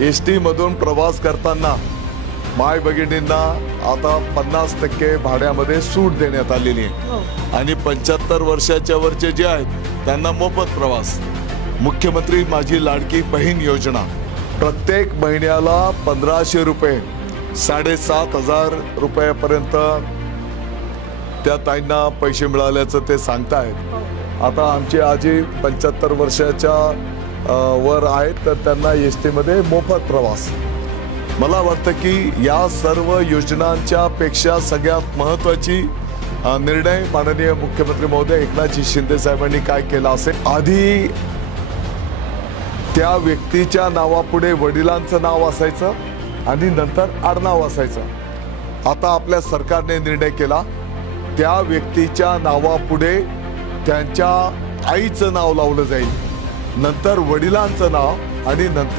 ST मधून प्रवास करताना माय भगिनींना आता 50% भाड्यामध्ये सूट देण्यात आलेली आहे आणि 75 वर्षाच्या वरचे जे आहेत त्यांना मोफत प्रवास। मुख्यमंत्री माझी लाडकी बहीण योजना प्रत्येक महिन्याला 1500 रुपये 7,500 रुपयापर्यंत त्या ताईंना पैसे मिळाल्याचं ते सांगतायत। आता आमची आजी 75 वर्षाच्या वर आहेत तर त्यांना एसटी मध्ये मोफत प्रवास। मला वाटतं की या सर्व योजनांच्या पेक्षा सगळ्यात महत्त्वाची निर्णय माननीय मुख्यमंत्री महोदय एकनाथ शिंदे साहेबांनी काय केला असेल, आधी त्या व्यक्तीच्या नावापुढे वडिलांचं नाव असायचं आणि नंतर आडनाव असायचं। आता आपल्या सरकारने निर्णय केला त्या व्यक्तीच्या नावापुढे त्यांच्या आईचं नाव लावलं जाईल, नंतर वडिलांचं नाव आणि नंतर